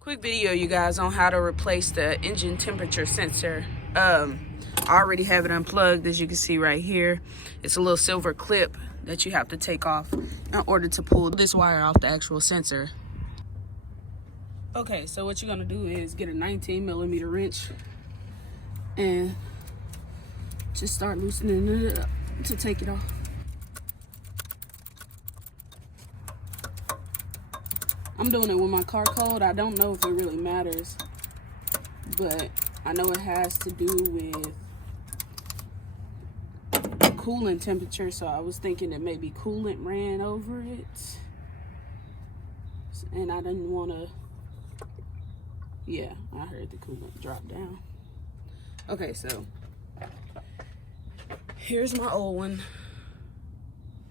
Quick video, you guys, on how to replace the engine temperature sensor. I already have it unplugged, as you can see right here. It's a little silver clip that you have to take off in order to pull this wire off the actual sensor. Okay, so what you're gonna do is get a 19mm wrench and just start loosening it up to take it off. I'm doing it with my car code. I don't know if it really matters, but I know it has to do with coolant temperature, so I was thinking that maybe coolant ran over it, and I didn't want to. Yeah, I heard the coolant drop down. Okay, so here's my old one,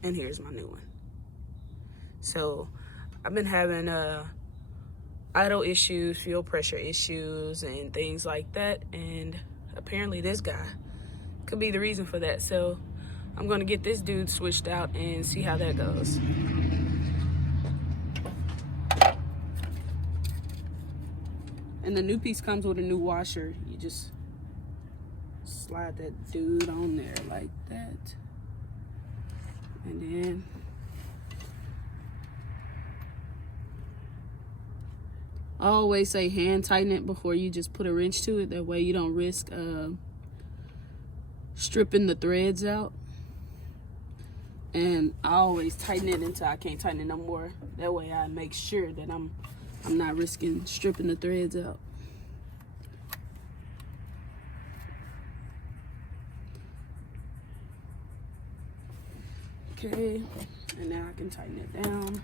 and here's my new one. So I've been having idle issues, fuel pressure issues, and things like that, and apparently this guy could be the reason for that. So I'm gonna get this dude switched out and see how that goes. And the new piece comes with a new washer. You just slide that dude on there like that, and then I always say hand tighten it before you just put a wrench to it. That way you don't risk stripping the threads out. And I always tighten it until I can't tighten it no more. That way I make sure that I'm not risking stripping the threads out. Okay, and now I can tighten it down.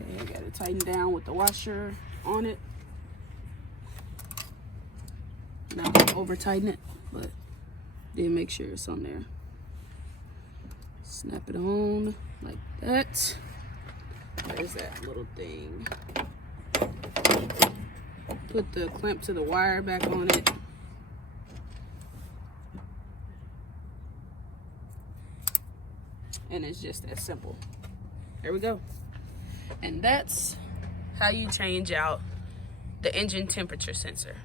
Okay, I got it tightened down with the washer on it. Not over tighten it, but then make sure it's on there. Snap it on like that. There's that little thing. Put the clamp to the wire back on it. And it's just that simple. There we go. And that's how you change out the engine temperature sensor.